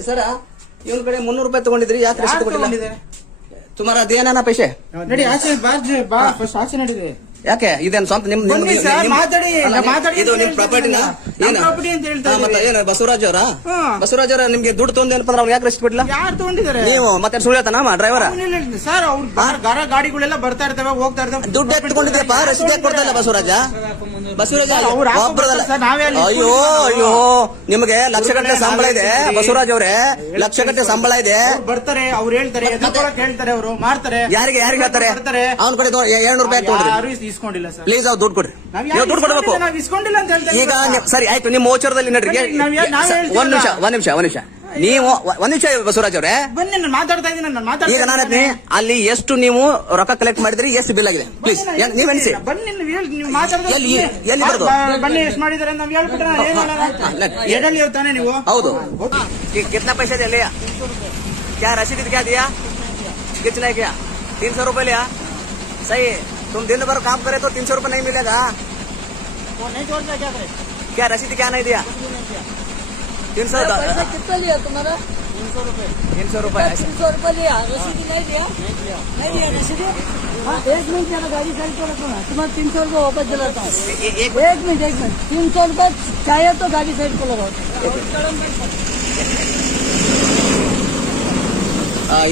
Sir even कड़े 300 रूपये तक याक रसीद तुम्हारा दिया ना पैसे नडी आचे फस्ट आचे नडीदे ಯಾಕೆ ಇದೇನು ಸ್ವಂತ ನಿಮ್ ಇದು ನಿಮ್ ಪ್ರಾಪರ್ಟಿನ ಏನು ಬಸವರಾಜ್ ಅವರ ಬಸವರಾಜ್ ಅವರ ನಿಮ್ಗೆ ದುಡ್ಡು ತೊಂದೇನಪ್ಪ ಅಂದ್ರೆ ಅವ್ನು ಯಾಕೆ ರಸೀದ್ ಕೊಟ್ಟಿಲ್ಲ ಯಾರು ತಗೊಂಡಿದ್ದಾರೆ ನೀವು ಮತ್ತೆ ಸುಳ್ಳು ಹೇಳ್ತಾನ ಡ್ರೈವರ್ ಸರ್ ಅವ್ರ ಗಾಡಿಗಳೆಲ್ಲ ಬರ್ತಾ ಇರ್ತವೆ ಹೋಗ್ತಾ ಇರ್ತವೆ ದುಡ್ಡು ಎತ್ಕೊಂಡಿದ್ಯಪ್ಪ ರಸೀದ್ ಯಾಕೆ ಕೊಡ್ತಾ ಇಲ್ಲ ಬಸವರಾಜ ಅಯ್ಯೋ ಅಯ್ಯೋ ನಿಮಗೆ ಲಕ್ಷಗಟ್ಟಲೆ ಸಂಬಳ ಇದೆ ಬಸವರಾಜ್ ಅವರೇ ಲಕ್ಷಗಟ್ಟಲೆ ಸಂಬಳ ಇದೆ ಬರ್ತಾರೆ ಅವ್ರು ಹೇಳ್ತಾರೆ ಹೇಳ್ತಾರೆ ಅವರು ಮಾಡ್ತಾರೆ ಯಾರಿಗೆ ಹೇಳ್ತಾರೆ ಅವ್ನ ಕಡೆ 700 ರೂಪಾಯಿ ತಗೊಂಡ್ರಿ ಇಸ್ಕೊಂಡಿಲ್ಲ ಸರ್ ಪ್ಲೀಸ್ ಅವ್ರು ದುಡ್ಡು ಕೊಡ್ರಿ ನೀವು ದುಡ್ಡು ಕೊಡಬೇಕು ಇಸ್ಕೊಂಡಿಲ್ಲ ಅಂತ ಹೇಳ್ತಾರೆ ಈಗ ಸರಿ ಆಯ್ತು ನಿಮ್ಮ ಓಚರದಲ್ಲಿ ನಡ್ರಿ ಒಂದ್ ನಿಮಿಷ ನೀವು ಒಂದ್ ನಿಮಿಷ ಬಸವರಾಜ್ ಅವರೇ ಬನ್ನಿ ನಾನು ಮಾತಾಡ್ತಾ ಇದ್ದೀನಿ ಈಗ ನಾನು ಅಲ್ಲಿ ಎಷ್ಟು ನೀವು ರೊಕ್ಕ ಕಲೆಕ್ಟ್ ಮಾಡಿದ್ರಿ ಎಷ್ಟು ಬಿಲ್ ಆಗಿದೆ ಪ್ಲೀಸ್ ನೀವ್ ಎಣಿಸಿ ಬನ್ನಿ ನೀವು ಮಾತಾಡ್ತಾ ಎಲ್ಲಿ ಬರೋದು ಬನ್ನಿ ಎಷ್ಟು ಮಾಡಿದಾರೆ ನಾವ್ ಹೇಳ್ಬಿಟ್ರೆ ಎಡಲ್ಲಿ ತಾನೆ ನೀವು ಹೌದು कितना पैसे दे लिया क्या रसीद क्या दिया कितना क्या 300 रुपए लिया सही तुम दिन भर काम करे तो 300 रुपए नहीं मिलेगा वो नहीं जोड़ना क्या करे क्या रसीद क्या नहीं दिया 300 कितना लिया तुम्हारा 300 रुपए 300 रुपए 300 रुपए लिया रसीद नहीं दिया नहीं दिया रसीद एक मिनट जरा गाड़ी साइड को रखो ना तुम्हारा 300 रुपए वापस दिलाता हूँ एक मिनट 300 रुपए चाहिए तो गाड़ी साइड को लगाओ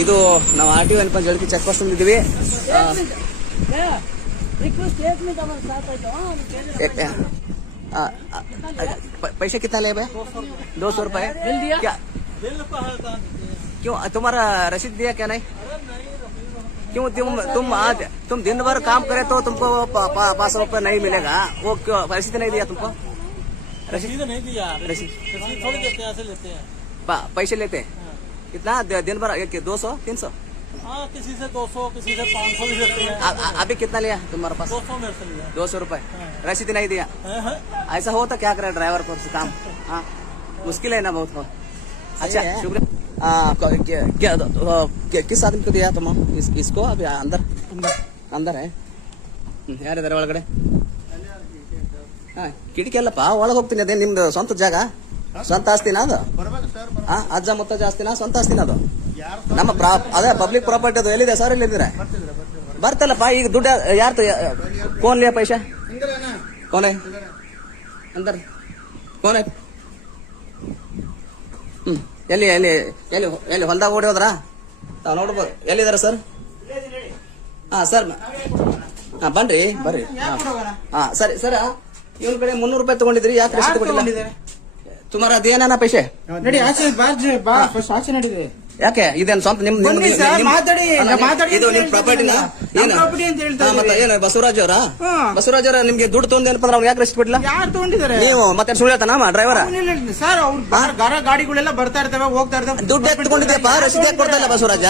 ಇದು ನಾವು ಆರ್ಟಿಒ ಏನಪ್ಪ ಜಳಕಿ ಚೆಕ್ ಪೋಸ್ಟ್ ಬಂದಿದ್ದೀವಿ रिक्वेस्ट एक मिनट हमारे साथ आ जाओ पैसे कितना ले भाई 200 रुपए बिल दिया क्या क्यों तुम्हारा रसीद दिया क्या नहीं क्यों तुम दिन भर काम करे तो तुमको 500 रुपए नहीं मिलेगा वो क्यों रसीद नहीं दिया तुमको रसीद नहीं दिया रसीद थोड़ी देते हैं ऐसे लेते हैं पैसे लेते हैं कितना दिन भर 200 300 हाँ किसी से 200 किसी से 500 भी देते हैं अभी कितना लिया तुम्हारे पास 200 मेरे से लिया 200 रुपए रसीद नहीं दिया ऐसा हो तो क्या करे ड्राइवर को काम हाँ मुश्किल है ना बहुत हो अच्छा शुक्रिया किस आदमी को दिया तुम इसको अभी अंदर है ಯಾರಿದ್ದಾರೆ ಒಳಗಡೆ ಕಿಟಕಿ ಅಲ್ಲಪ್ಪ ಒಳಗೆ ಹೋಗ್ತೀನಿ ಅದೇ ನಿಮ್ದು ಸ್ವಂತ ಜಾಗ ಸ್ವಂತ ಆಸ್ತಿನ ಅದು ಅಜ್ಜ ಮುತ್ತಜ್ಜ ಆಸ್ತಿನ ಸ್ವಂತ ಆಸ್ತಿನ ಅದು ನಮ್ಮ ಅದೇ ಪಬ್ಲಿಕ್ ಪ್ರಾಪರ್ಟಿ ಅದು ಎಲ್ಲಿದೆ ಸರ್ ಎಲ್ಲಿದ್ದೀರಾ ಬರ್ತಲ್ಲಪ್ಪ ಈಗ ದುಡ್ಡು ಯಾರ್ದು कौन लिया पैसा कौन है अंदर कौन है ಎಲ್ಲಿ ಎಲ್ಲಿ ಎಲ್ಲಿ ಎಲ್ಲಿ ಹೊಲ್ದಾಗ ಓಡಿ ಹೋದ್ರಾ ತಾವು ನೋಡ್ಬೋದು ಎಲ್ಲಿದ್ದಾರೆ ಸರ್ ಸರ್ ಬರ್ರಿ ಸರಿ ಸರ್ ಇವನ್ ಕಡೆ 300 ರೂಪಾಯಿ ತಗೊಂಡಿದ್ರಿ ಯಾಕೆ ರಸೀದ್ ಕೊಟ್ಟಿಲ್ಲ तुम्हारा दिया ना पैसे नडी आचे फस्ट आचे नडीदे ಯಾಕೆ ಇದೇನು ಸ್ವಂತ ನಿಮ್ ಇದು ನಿಮ್ ಪ್ರಾಪರ್ಟಿನ ಏನು ಬಸವರಾಜ್ ಅವರ ಬಸವರಾಜ್ ಅವರ ನಿಮ್ಗೆ ದುಡ್ಡು ತೊಂದೇನಪ್ಪ ಅಂದ್ರೆ ಅವ್ನು ಯಾಕೆ ರಸೀದ್ ಕೊಟ್ಟಿಲ್ಲ ಯಾರು ತಗೊಂಡಿದ್ದಾರೆ ನೀವು ಮತ್ತೆ ಸುಳ್ಳು ಹೇಳ್ತಾನ ಡ್ರೈವರ್ ಸರ್ ಅವ್ರ ಗಾಡಿಗಳೆಲ್ಲ ಬರ್ತಾ ಇರ್ತವೆ ಹೋಗ್ತಾ ಇರ್ತವೆ ದುಡ್ಡು ಎತ್ಕೊಂಡಿದ್ಯಪ್ಪ ರಸೀದ್ ಯಾಕೆ ಕೊಡ್ತಾ ಇಲ್ಲ ಬಸವರಾಜ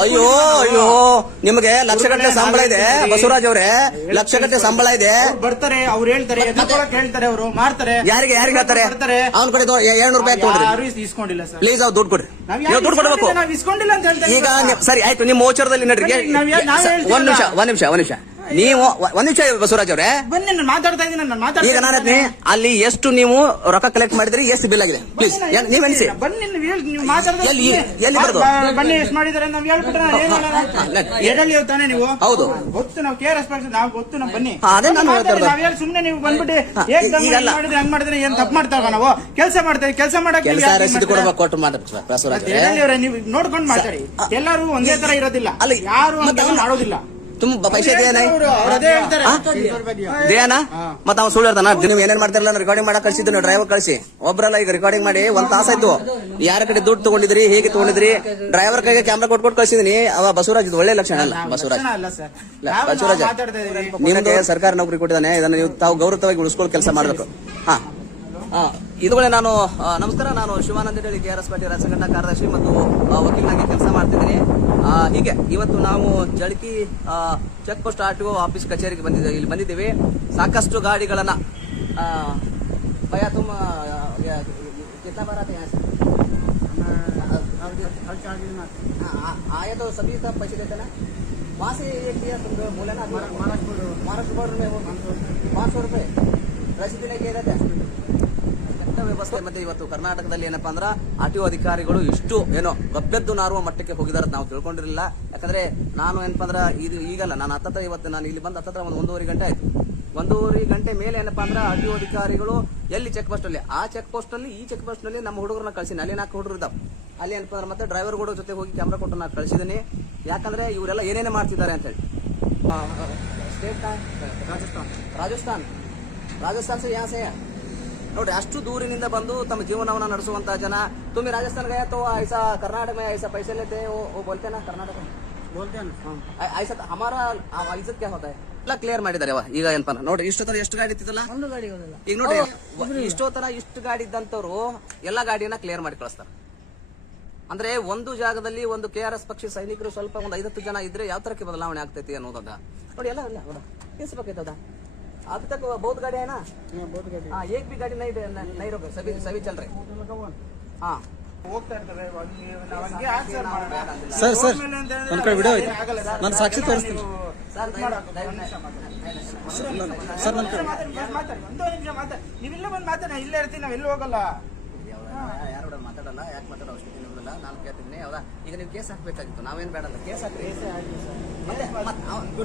ಅಯ್ಯೋ ಅಯ್ಯೋ ನಿಮಗೆ ಲಕ್ಷಗಟ್ಟಲೆ ಸಂಬಳ ಇದೆ ಬಸವರಾಜ್ ಅವರೇ ಲಕ್ಷಗಟ್ಟಲೆ ಸಂಬಳ ಇದೆ ಬರ್ತಾರೆ ಅವ್ರು ಹೇಳ್ತಾರೆ ಹೇಳ್ತಾರೆ ಅವರು ಮಾಡ್ತಾರೆ ಯಾರಿಗೆ ಹೇಳ್ತಾರೆ ಅವ್ನ ಕಡೆ 700 ರೂಪಾಯಿ ತಗೊಂಡ್ರಿ ಇಸ್ಕೊಂಡಿಲ್ಲ ಸರ್ ಪ್ಲೀಸ್ ಅವ್ರು ದುಡ್ಡು ಕೊಡ್ರಿ ನೀವು ದುಡ್ಡು ಕೊಡಬೇಕು ಇಸ್ಕೊಂಡಿಲ್ಲ ಅಂತ ಹೇಳ್ತಾರೆ ಈಗ ಸರಿ ಆಯ್ತು ನಿಮ್ಮ ಓಚರದಲ್ಲಿ ನಡ್ರಿ ಒಂದ್ ನಿಮಿಷ ನೀವು ಒಂದ್ ನಿಮಿಷ ಬಸವರಾಜ್ ಅವರೇ ಬನ್ನಿ ನಾನು ಮಾತಾಡ್ತಾ ಇದ್ದೀನಿ ಈಗ ನಾನು ಅಲ್ಲಿ ಎಷ್ಟು ನೀವು ರೊಕ್ಕ ಕಲೆಕ್ಟ್ ಮಾಡಿದ್ರಿ ಎಷ್ಟು ಬಿಲ್ ಆಗಿದೆ ಪ್ಲೀಸ್ ನೀವ್ ಎಣಿಸಿ ಬನ್ನಿ ನೀವು ಮಾತಾಡ್ತಾ ಎಲ್ಲಿ ಬರೋದು ಬನ್ನಿ ಎಷ್ಟು ಮಾಡಿದಾರೆ ನಾವ್ ಹೇಳ್ಬಿಟ್ರೆ ಎಡಲ್ಲಿ ತಾನೆ ನೀವು ಹೌದು ಗೊತ್ತು ನಾವು ಕೇರ್ ನಾವು ಗೊತ್ತು ನಾವು ಬನ್ನಿ ಅದೇ ನಾನು ಹೇಳ್ತಾ ನಾವ್ ಹೇಳಿ ಸುಮ್ನೆ ನೀವು ಬಂದ್ಬಿಟ್ಟು ಮಾಡಿದ್ರೆ ಹಂಗ್ ಮಾಡಿದ್ರೆ ಏನ್ ತಪ್ಪು ಮಾಡ್ತಾವ ನಾವು ಕೆಲಸ ಮಾಡ್ತೇವೆ ಕೆಲಸ ಮಾಡಕ್ಕೆ ರಸೀದಿ ಕೊಡಬೇಕು ಕೊಟ್ಟು ಮಾಡಿ ಬಸವರಾಜ್ ನೀವು ನೋಡ್ಕೊಂಡು ಮಾತಾಡಿ ಎಲ್ಲರೂ ಒಂದೇ ತರ ಇರೋದಿಲ್ಲ ಯಾರು ಮಾಡೋದಿಲ್ಲ तुम पैसे दिया नहीं दिया ना ಮತ್ತೆ ಅವ್ನು ಸುಳ್ಳು ಹೇಳ್ತಾನ ನೀವು ಏನೇನ್ ಮಾಡ್ತಿರಲ್ಲ ರೆಕಾರ್ಡಿಂಗ್ ಮಾಡಕ್ ಕಳ್ಸಿದ್ದು ಡ್ರೈವರ್ ಕಳಿಸಿ ಒಬ್ರಲ್ಲ ಈಗ ರೆಕಾರ್ಡಿಂಗ್ ಮಾಡಿ ಒಂದ್ ತಾಸಾಯ್ತು ಯಾರ ಕಡೆ ದುಡ್ಡು ತಗೊಂಡಿದ್ರಿ ಹೇಗೆ ತಗೊಂಡಿದ್ರಿ ಡ್ರೈವರ್ ಕೈಗೆ ಕ್ಯಾಮ್ರಾ ಕೊಟ್ಕೊಟ್ಟು ಕಳ್ಸಿದೀನಿ ಅವ ಬಸವರಾಜ್ ಇದು ಒಳ್ಳೆ ಲಕ್ಷಣ ಅಲ್ಲ ಬಸವರಾಜ್ ನಿಮ್ಗೆ ಸರ್ಕಾರ ನೌಕರಿ ಕೊಟ್ಟಿದ್ದಾನೆ ಇದನ್ನ ನೀವು ತಾವು ಗೌರವವಾಗಿ ಉಳಿಸ್ಕೊಳ್ಳೋ ಕೆಲಸ ಮಾಡ್ಬೇಕು ಇದುಗಳೇ ನಾನು ನಮಸ್ಕಾರ ನಾನು ಶಿವಾನಂದ ರೆಡ್ಡಿ KRS ಪಾರ್ಟಿ ರಾಜ್ಯ ಸಂಘಟನಾ ಕಾರ್ಯದರ್ಶಿ ಮತ್ತು ವಕೀಲನಾಗಿ ಕೆಲಸ ಮಾಡ್ತಿದ್ದೀನಿ ಹೀಗೆ ಇವತ್ತು ನಾವು Jalaki check post RTO office ಕಚೇರಿಗೆ ಇಲ್ಲಿ ಬಂದಿದ್ದೀವಿ ಸಾಕಷ್ಟು ಗಾಡಿಗಳನ್ನ ಭಯ ತುಮ್ कितना बार आते हैं आए तो सभी तब पैसे देते ना वहाँ से एक दिया तुम बोले ना महाराष्ट्र बॉर्डर में वो 500 रुपए रसीद नहीं किए रहते ವ್ಯವಸ್ಥೆ ಮಧ್ಯೆ ಇವತ್ತು ಕರ್ನಾಟಕದಲ್ಲಿ ಏನಪ್ಪಾ ಅಂದ್ರೆ RTO ಅಧಿಕಾರಿಗಳು ಇಷ್ಟು ಏನೋ ಗಬ್ಬೆದ್ದು ನಾರುವ ಮಟ್ಟಕ್ಕೆ ಹೋಗಿದಾರೆ ನಾವು ತಿಳ್ಕೊಂಡಿರಲಿಲ್ಲ. ಯಾಕಂದ್ರೆ ನಾನು ಏನಪ್ಪಾ ಅಂದ್ರೆ ಇದು ಈಗಲ್ಲ, ನಾನು ಹತ್ತತ್ರ ಇವತ್ತು ನಾನು ಇಲ್ಲಿ ಬಂದು ಹತ್ತತ್ರ ಒಂದು 1.5 ಗಂಟೆ ಆಯ್ತು. 1.5 ಗಂಟೆ ಮೇಲೆ ಏನಪ್ಪಾ ಅಂದ್ರೆ RTO ಅಧಿಕಾರಿಗಳು ಎಲ್ಲಿ ಚೆಕ್ ಪೋಸ್ಟ್ ಅಲ್ಲಿ, ಆ ಚೆಕ್ ಪೋಸ್ಟ್ ಅಲ್ಲಿ ಈ ಚೆಕ್ ಪೋಸ್ಟ್ ನಲ್ಲಿ ನಮ್ಮ ಹುಡುಗರನ್ನ ಕಳ್ಸಿನಿ. ಅಲ್ಲಿ 4 ಹುಡುಗರು ಇದ್ದಾವೆ. ಅಲ್ಲಿ ಏನಪ್ಪಾ ಅಂದ್ರೆ ಮತ್ತೆ ಡ್ರೈವರ್ ಕೂಡ ಜೊತೆ ಹೋಗಿ ಕ್ಯಾಮ್ರಾ ಕೊಟ್ಟು ನಾನು ಕಳಿಸಿದ್ದೀನಿ. ಯಾಕಂದ್ರೆ ಇವರೆಲ್ಲ ಏನೇನೇ ಮಾಡ್ತಿದ್ದಾರೆ ಅಂತ ಹೇಳಿ. ಸ್ಟೇಟ್ ರಾಜಸ್ಥಾನ್ ಸೇ ಯಾ ಸೇ ನೋಡ್ರಿ, ಅಷ್ಟು ದೂರಿನಿಂದ ಬಂದು ತಮ್ಮ ಜೀವನವನ್ನ ನಡೆಸುವಂತ ಜನ. तुम्ही राजस्थान गए तो ऐसा कर्नाटक में ऐसा पैसे लेते हैं, वो बोलते हैं ना कर्नाटक में बोलते हैं ना, ऐसा हमारा इज्जत क्या होता है ಎಲ್ಲ ಕ್ಲಿಯರ್ ಮಾಡಿದ್ದಾರೆ. ಈಗ ಏನಪ್ಪ ನೋಡ್ರಿ, ಇಷ್ಟೊತ್ತರ ಎಷ್ಟು ಗಾಡಿ ಇತ್ತಿದ್ದಲ್ಲ, ಒಂದು ಗಾಡಿ ಹೋಗಲ್ಲ. ಈಗ ನೋಡ್ರಿ ಇಷ್ಟೊತ್ತರ ಇಷ್ಟು ಗಾಡಿ ಇದ್ದಂತವ್ರು ಎಲ್ಲ ಗಾಡಿಯನ್ನ ಕ್ಲಿಯರ್ ಮಾಡಿ ಕಳಿಸ್ತಾರೆ. ಅಂದ್ರೆ ಒಂದು ಜಾಗದಲ್ಲಿ ಒಂದು KRS ಪಕ್ಷಿ ಸೈನಿಕರು ಸ್ವಲ್ಪ ಒಂದು 5-10 ಜನ ಇದ್ರೆ ಯಾವ ತರಕ್ಕೆ ಬದಲಾವಣೆ ಆಗ್ತೈತಿ ಅನ್ನೋದದ ನೋಡಿ. ಎಲ್ಲ ತಿಳಿಸ್ಬೇಕಾಯ್ತದ. अब तक बहुत गाड़ी है ना, बहुत गाड़ी, हाँ एक भी गाड़ी नहीं रोके, सभी चल रहे. हाँ ಹೋಗ್ತಾ ಇರ್ತಾರೆ. ನಾವಂಗೆ ಆನ್ಸರ್ ಮಾಡೋಣ. ಸರ್ ನನ್ನ ಕಡೆ ವಿಡಿಯೋ ಐತೆ, ನಾನು ಸಾಕ್ಷಿ ತೋರಿಸ್ತೀನಿ. ಸರ್ ಸರ್ ನನ್ನ ಕಡೆ ಮಾತಾಡಿ, ಒಂದೇ ನಿಮಿಷ ಮಾತಾಡಿ. ನೀವಿಲ್ಲ ಬಂದು ಮಾತಾಡಿ, ಇಲ್ಲೇ ಇರ್ತೀನಿ, ನಾವ್ ಎಲ್ಲೂ ಹೋಗಲ್ಲ. ಯಾರು ಮಾತಾಡಲ್ಲ, ಯಾಕೆ ಮಾತಾಡೋ ಅವಶ್ಯಕತೆ ಇರೋದಿಲ್ಲ. ನಾನು ಕೇಳ್ತಿದ್ದೀನಿ. ಹೌದಾ, ಈಗ ನೀವು ಕೇಸ್ ಹಾಕ್ಬೇಕಾಗಿತ್ತು, ನಾವೇನ್ ಬೇಡಲ್ಲ, ಕೇಸ್ ಹಾಕ್ರಿ.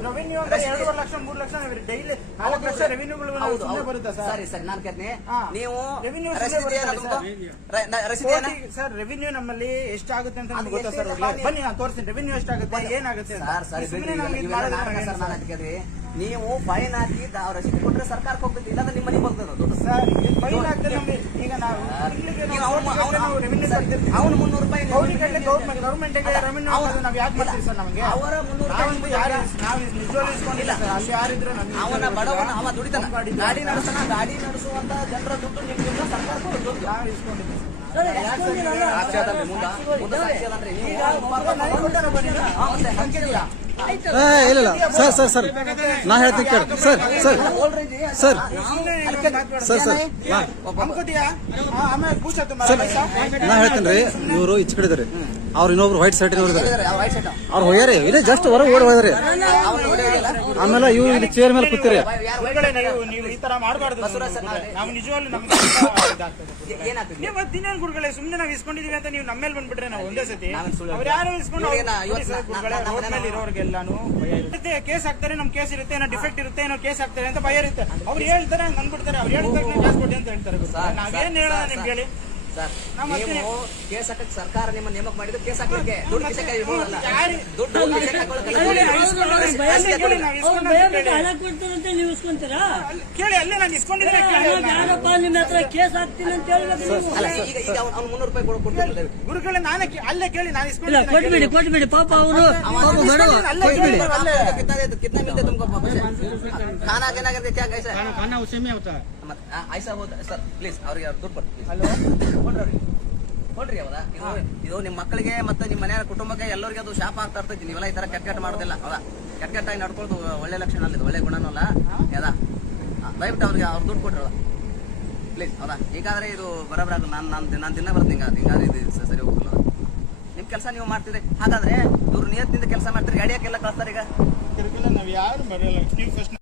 ರೆವಿನ್ಯೂ ಅಂತ 2 ಲಕ್ಷ 3 ಲಕ್ಷ ಡೈಲಿ 4 ಲಕ್ಷ ರೆವಿನ್ಯೂಗಳು ಬರುತ್ತೆ ಸರ್. ಸರಿ ನಾನು ಕೇಳ್ತೀನಿ, ಹಾ. ನೀವು ರೆವಿನ್ಯೂ ರಸೀದಿ ಸರ್, ರೆವಿನ್ಯೂ ನಮ್ಮಲ್ಲಿ ಎಷ್ಟಾಗುತ್ತೆ ಅಂತ ನಮ್ಗೆ ಗೊತ್ತಾ ಸರ್? ಬನ್ನಿ ನಾನು ತೋರಿಸ್ತೀನಿ ರೆವಿನ್ಯೂ ಎಷ್ಟಾಗುತ್ತೆ, ಏನಾಗುತ್ತೆ. ನೀವು ಫೈನ್ ಹಾಕಿ ರಸೀದಿ ಕೊಟ್ರೆ ಸರ್ಕಾರಕ್ಕೆ ಹೋಗ್ತೈತಿ, ಇಲ್ಲಾಂದ್ರೆ ನಿಮ್ಮ ಮನೆಗೆ ಹೋಗ್ತದೆ ದುಡ್ಡು. ಸರ್ ಫೈನ್ ಆಗ್ತದೆ ನಮ್ಗೆ. ಈಗ ನಾವು ರೆವಿನ್ಯೂ ಅವನು 300 ರೂಪಾಯಿ ಗೌರ್ಮೆಂಟ್ಗೆ ರೆವಿನ್ಯೂ ನಾವ್ ಯಾಕೆ ಮಾಡ್ತೀವಿ ಸರ್? ನಮಗೆ ಅವರ 300 ನಾವು ನಿಜವಾಗ್ಲೂ ಇಸ್ಕೊಂಡಿಲ್ಲ ಸರ್. ಅಲ್ಲಿ ಯಾರಿದ್ರು ಅವನ ಬಡವನ ಅವ ದುಡಿತಾನ, ಗಾಡಿ ನಡೆಸೋಣ, ಗಾಡಿ ನಡೆಸುವಂತ ಜನರ ದುಡ್ಡು ನಿಮ್ಗಿಂತ ಸರ್ಕಾರಕ್ಕೂ ದುಡ್ಡು ನಾವು ಇಸ್ಕೊಂಡಿದ್ದೀವಿ ಸರ್. ಇಲ್ಲ ಸರ್ ನಾ ಹೇಳ್ತೀನಿ ಕೇಳಿ. ಸರ್ ನಾ ಹೇಳ್ತೀನಿ ರೀ. ಇವರು ಈಚೆ ಕಡೆ ಇದಾರೆ, ಅವ್ರು ಇನ್ನೊಬ್ರು ವೈಟ್ ಶರ್ಟ್ ಇದಾರೆ, ಅವ್ರು ಹೋಗ್ಯಾರಿ. ಇಲ್ಲೇ ಜಸ್ಟ್ ಹೊರಗೆ ಓಡಿ ಹೋದ್ರಿ. ಆಮೇಲೆ ಇವ್ರು ಇಲ್ಲಿ ಚೇರ್ ಮೇಲೆ ಕೂತಿರಿ. ನೀವು ಈ ತರ ಮಾಡಬಾರ್ದು. ನಾವು ನಿಜವಾಗ್ಲೂ ನಮ್ಗೆ ನೀವು ದಿನೇನ್ ಗುರುಗಳೇ, ಸುಮ್ಮನೆ ನಾವು ಇಸ್ಕೊಂಡಿದೀವಿ ಅಂತ ನೀವು ನಮ್ಮ ಮೇಲೆ ಬಂದ್ಬಿಟ್ರೆ ನಾವು ಒಂದೇ ಸತಿ ಅವ್ರು ಯಾರು ಇಸ್ಕೊಂಡು ರೋಡ್ ಮೇಲೆ ಇರೋರ್ಗೆಲ್ಲಾನು ಭಯ ಇರುತ್ತೆ. ಕೇಸ್ ಹಾಕ್ತಾರೆ, ನಮ್ ಕೇಸ್ ಇರುತ್ತೆ, ಏನೋ ಡಿಫೆಕ್ಟ್ ಇರುತ್ತೆ, ಏನೋ ಕೇಸ್ ಹಾಕ್ತಾರೆ ಅಂತ ಭಯ ಇರುತ್ತೆ. ಅವ್ರು ಹೇಳ್ತಾರೆ, ಹಂಗ್ ಅಂದ್ಬಿಡ್ತಾರೆ. ಅವ್ರು ಹೇಳ್ತಾರೆ ಕೇಸ್ ಕೊಡಿ ಅಂತ ಹೇಳ್ತಾರೆ. ನಾವೇನ್ ಹೇಳೋಣ ನಿಮ್ಗೆ ಹೇಳಿ? ನೀವು ಕೇಸ್ ಹಾಕಕ್ಕೆ ಸರ್ಕಾರ ನಿಮ್ಮ ನೇಮಕ ಮಾಡಿದ್ರೆ ಕೇಸ್ ಹಾಕಲಿಕ್ಕೆ ದುಡ್ಡು ನೀವು ಇಸ್ಕೊಂತೀರಾ? ಕೇಳಿ, ಅಲ್ಲೇ ನಾನು ಇಸ್ಕೊಂಡಿದ್ರೆ ಯಾರಪ್ಪ ನಿಮ್ಮ ಹತ್ರ ಕೇಸ್ ಹಾಕ್ತೀನಿ ಅಂತ ಹೇಳ್ಬೇಕು. ಈಗ ಅವ್ನು 300 ರೂಪಾಯಿ ಕೊಡ್ತಾರೆ ಗುರುಗಳೇ. ನಾನೇ ಅಲ್ಲೇ ಕೇಳಿ, ನಾನು ಇಲ್ಲ, ಕೊಟ್ಬಿಡಿ ಪಾಪ ಅವರು कितना मिलते तुमको खाना देना करके क्या कैसा खाना उसी में होता है. ऐसा होता ಸರ್ ಪ್ಲೀಸ್ ಅವ್ರಿಗೆ ದುಡ್ಡು ಕೊಡ್ರಿ. ಹೌದಾ, ಇದು ನಿಮ್ಮ ಮಕ್ಕಳಿಗೆ ಮತ್ತೆ ನಿಮ್ಮ ಮನೆಯ ಕುಟುಂಬಕ್ಕೆ ಎಲ್ಲರಿಗೆ ಅದು ಶಾಪ ಆಗ್ತಾ ಇರ್ತೈತಿ. ನೀವೆಲ್ಲ ಈ ತರ ಕೆಟ್ಟ ಮಾಡೋದಿಲ್ಲ. ಹೌದಾ, ಕೆಟ್ಟಾಗಿ ನಡ್ಕೊಳ್ಳೋದು ಒಳ್ಳೆ ಲಕ್ಷಣ ಅಲ್ಲ, ಇದು ಒಳ್ಳೆ ಗುಣನೂ ಅಲ್ಲ. ಯಾವ್ದಾ, ದಯವಿಟ್ಟು ಅವ್ರಿಗೆ ಅವ್ರು ದುಡ್ಡು ಕೊಟ್ರಲ್ಲ ಪ್ಲೀಸ್. ಹೌದಾ, ಹೀಗಾದ್ರೆ ಇದು ಬರೋಬರ ಆಗಲ್ಲ. ನಾನು ದಿನ ಬರ್ತೀನಿ, ಹಿಂಗಾದ್ರೆ ಇದು ಸರಿ ಹೋಗಲ್ಲ. ನಿಮ್ ಕೆಲಸ ನೀವು ಮಾಡ್ತಿದ್ರಿ. ಹಾಗಾದ್ರೆ ಇವ್ರು ನಿಯತ್ತಿಂದ ಕೆಲಸ ಮಾಡ್ತಾರೆ, ಗಾಡಿಯಾಕೆಲ್ಲ ಕಳಿಸ್ತಾರೆ. ಈಗ ನಾವ್ ಯಾರು ಬರೆಯಲ್ಲ. ನೀವು ಫಸ್ಟ್